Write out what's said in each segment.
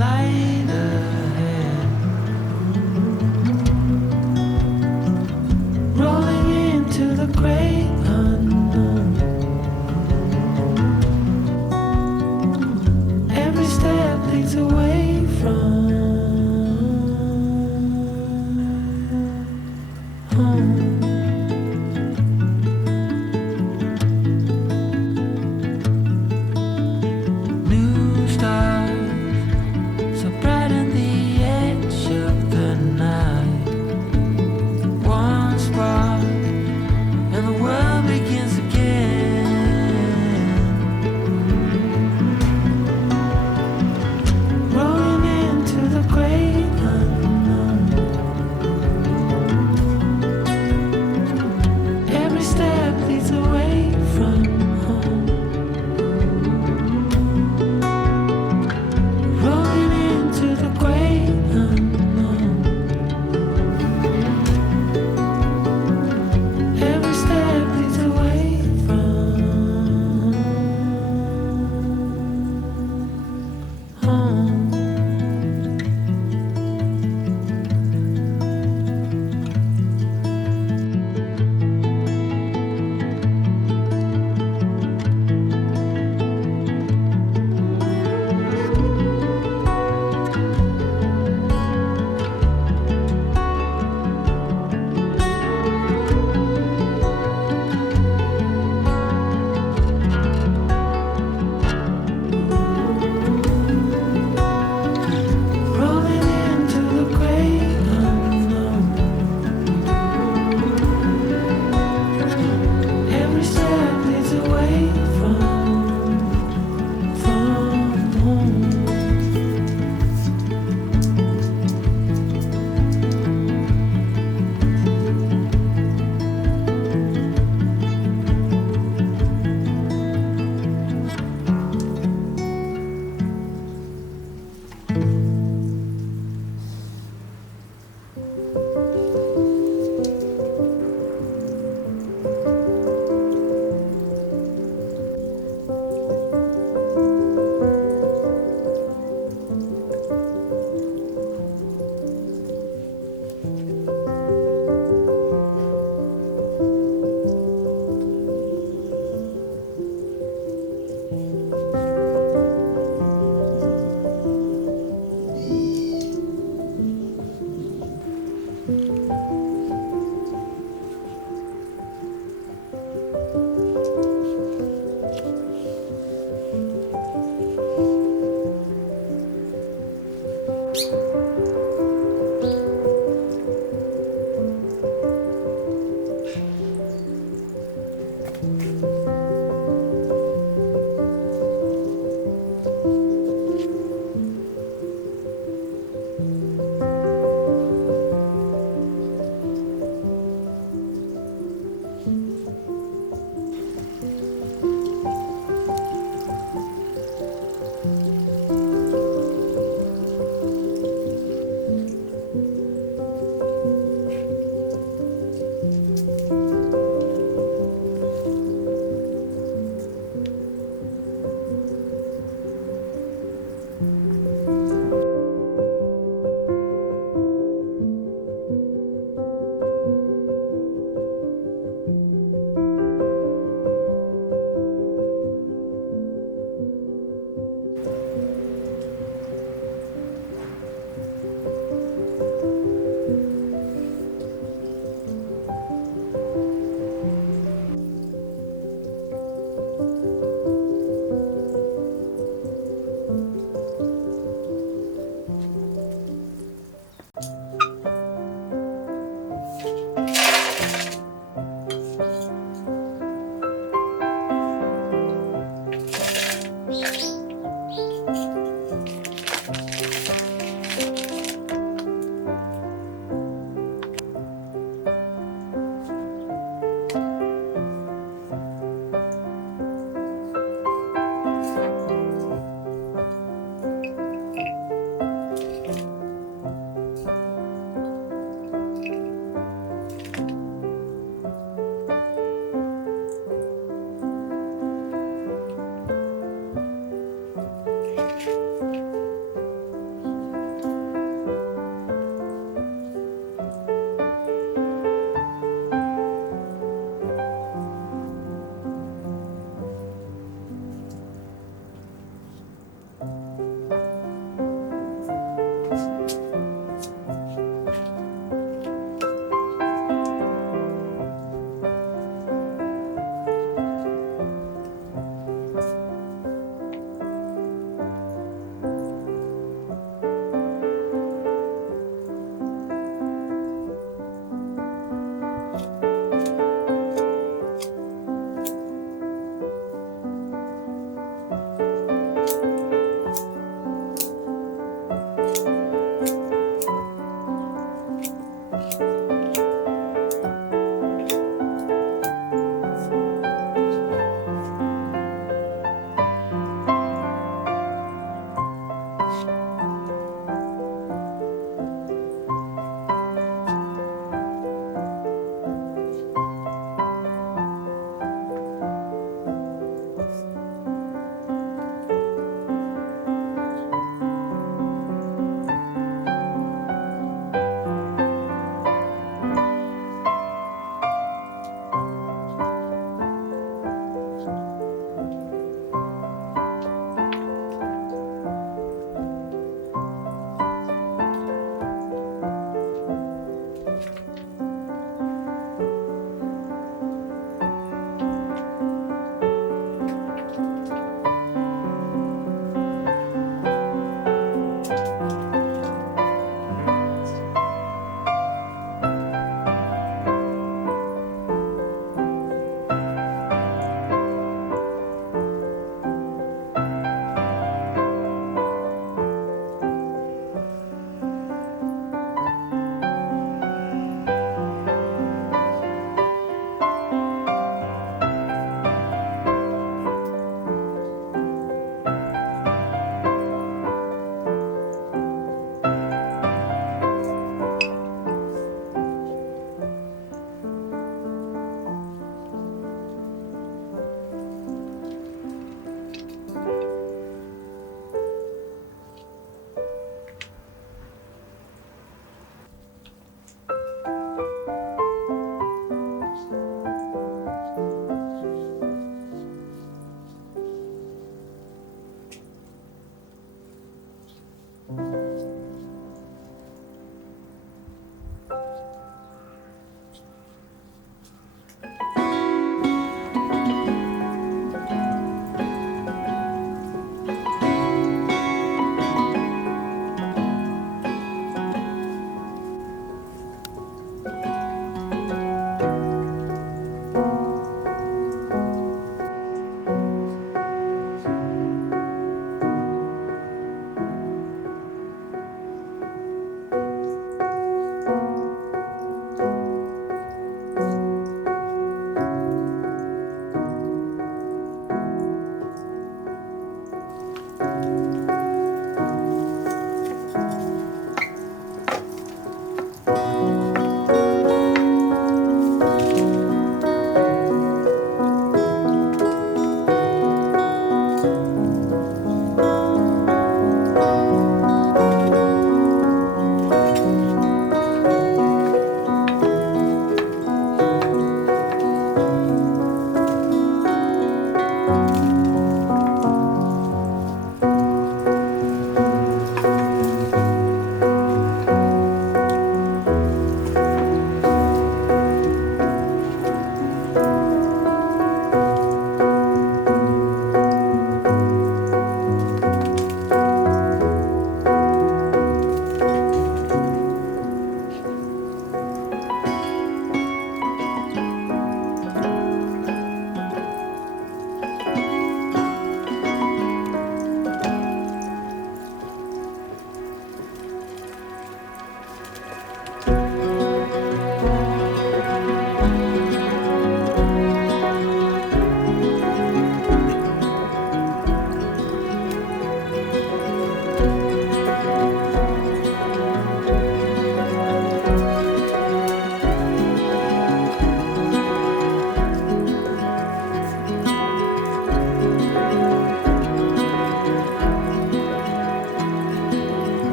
light ahead, rolling into the great unknown. Every step leads away from home. New stars, so bright.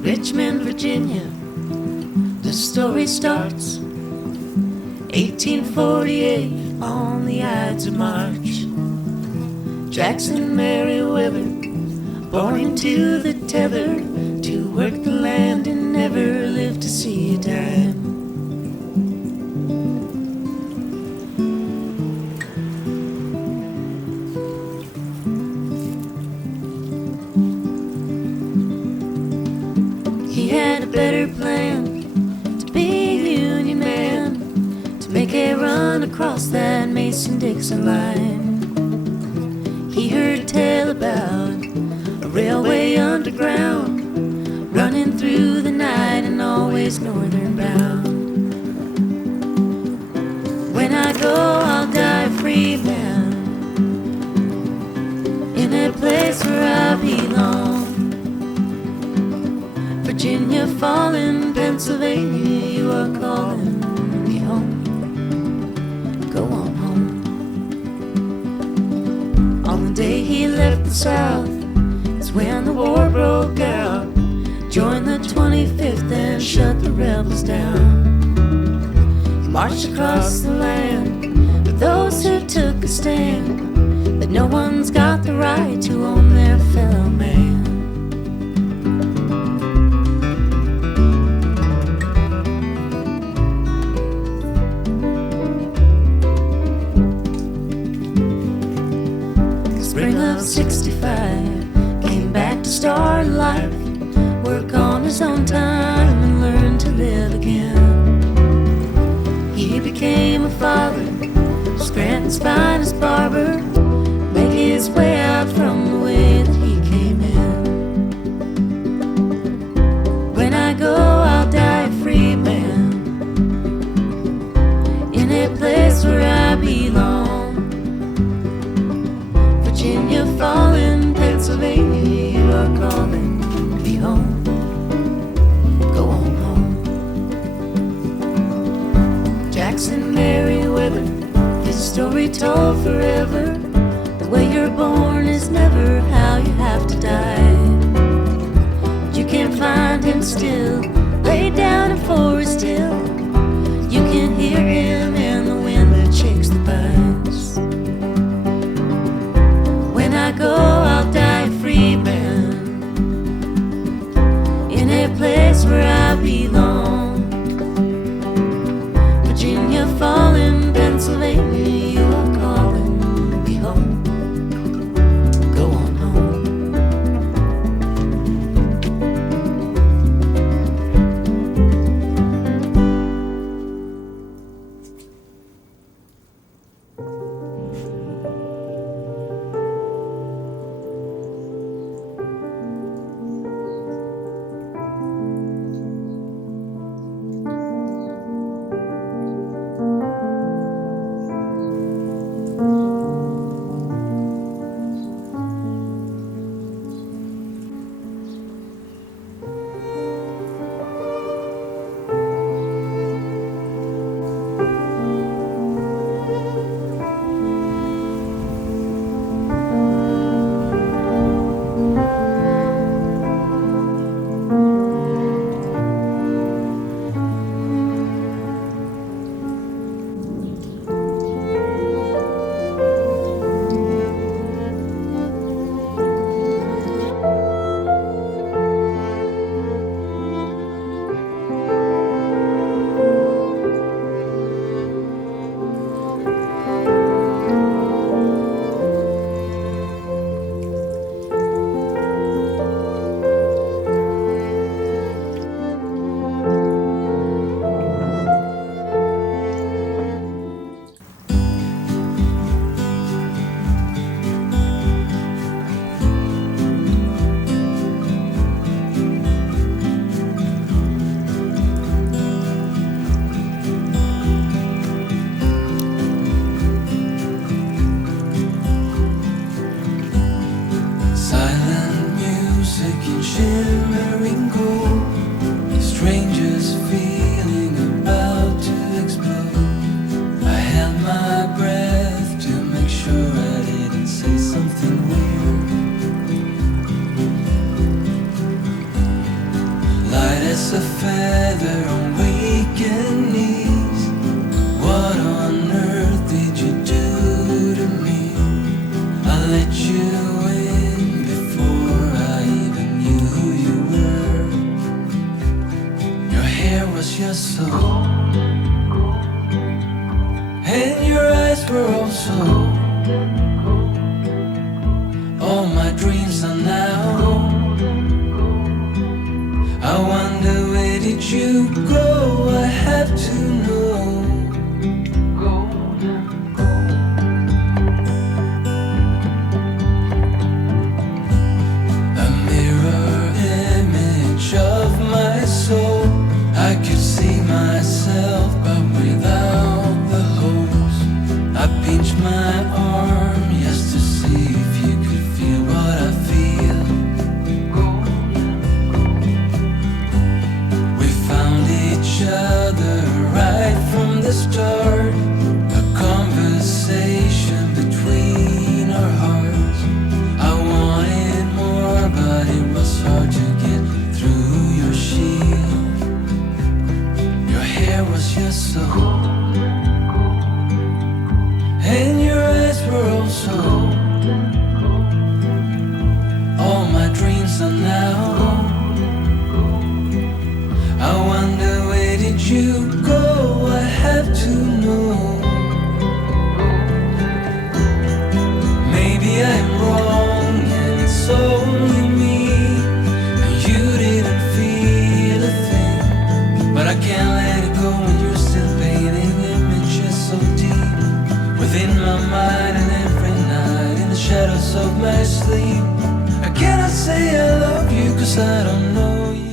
Richmond, Virginia, the story starts 1848 on the Ides of March. Jackson Merriweather, born into the tether, to work the land and never live to see a dime. He had a better plan, to be a Union man, to make a run across that Mason-Dixon line. He heard tell about a railway underground, running through the night and always northern bound. When I go, I'll die a free man, in a place where I belong. Virginia falling, Pennsylvania, you are calling me home. Go on home. On the day he left the South, it's when the war broke out. Joined the 25th and shut the rebels down. He marched across the land with those who took a stand, that no one's got the right to own their fellow man. Spring of '65, came back to start life, work on his own time and learn to live again. He became a father, Scranton's finest barber, make his way out from the way that he came in. When I go, I'll die a free man, in a place where I belong. Virginia falling, Pennsylvania, you are calling me home. Go on home. Jackson Merriweather, his story told forever. The way you're born is never how you have to die. You can find him still, laid down in Forest Hill. You can hear him in the wind that shakes the pines. When I go, I'll die a free man, in a place where I belong. Virginia falling, Pennsylvania, you are calling me home. Go on home. a feather on weekend knees. What on earth did you do to me? I let you in before I even knew who you were. Your hair was just so golden, and your eyes were also. All my dreams are now. I wonder where did you go? I have to know. A mirror image of my soul. I could see myself but without the holes. I pinched my arm just to see if you could feel what I feel. We found each other right from the start. A conversation between our hearts. I wanted more, but it was hard to get through your shield. Your hair was just so golden, and your eyes were also. All my dreams are now. I wonder where did you go? I have to know. Maybe I'm wrong and it's only me, and you didn't feel a thing. But I can't let it go when you're still painting images so deep within my mind, and every night in the shadows of my sleep. I cannot say I love you 'cause I don't know you.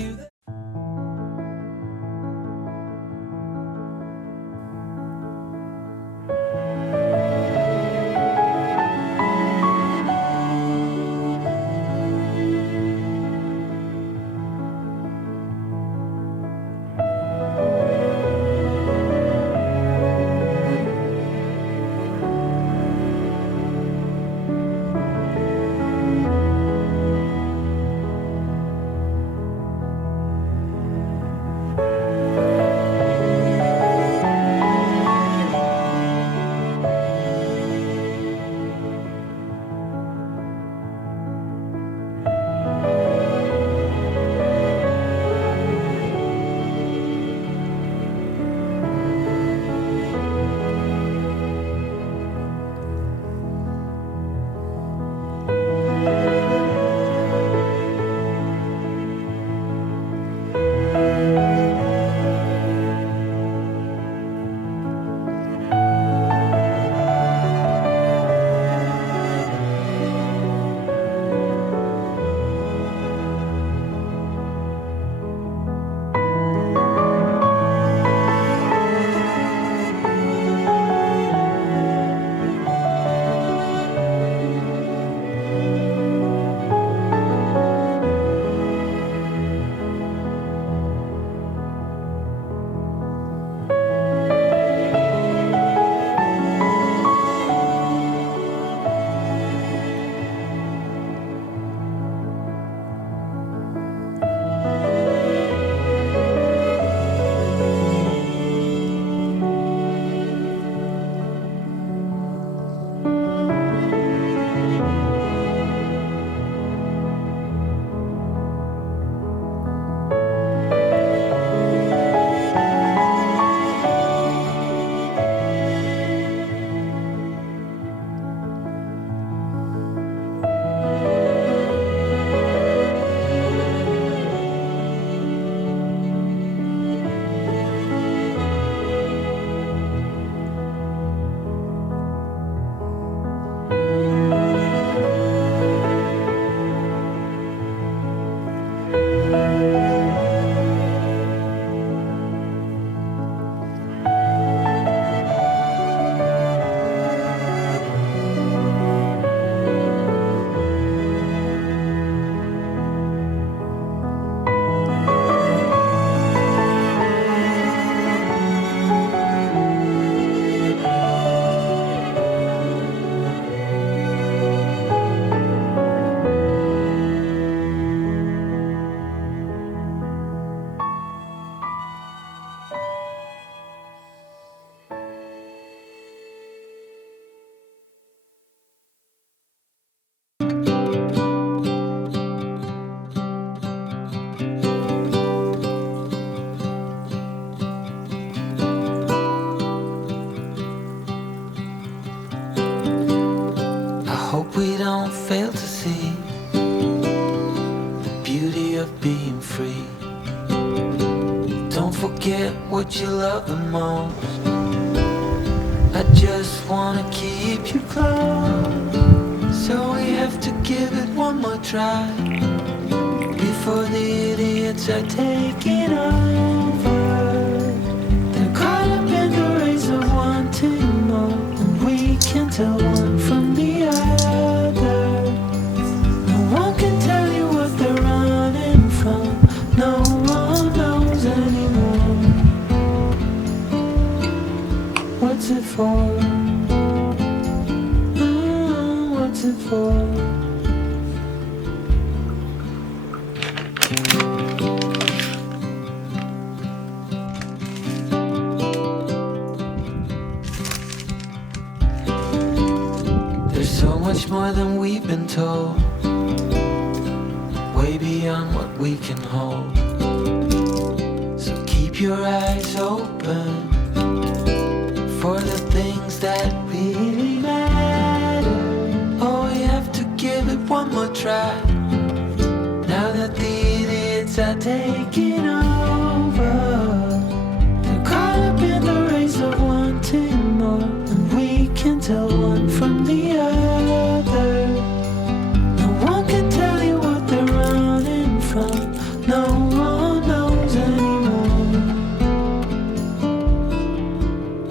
fail to see the beauty of being free. Don't forget what you love the most. I just wanna keep you close, so we have to give it one more try before the idiots are taking over. They're caught up in the race of wanting more, and we can tell one from the other. No one can tell you what they're running from. No one knows anymore. What's it for? What's it for? There's so much more than we've been told, way beyond what we can hold. So keep your eyes open for the things that really matter. Oh, we have to give it one more try now that the idiots are taking over. They're caught up in the race of wanting more, and we can tell one from the other. No one can tell you what they're running from. No one knows anymore.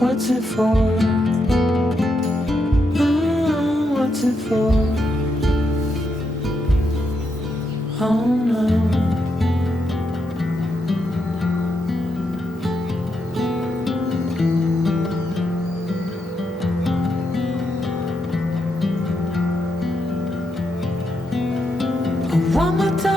What's it for? What's it for? Oh no. One more time.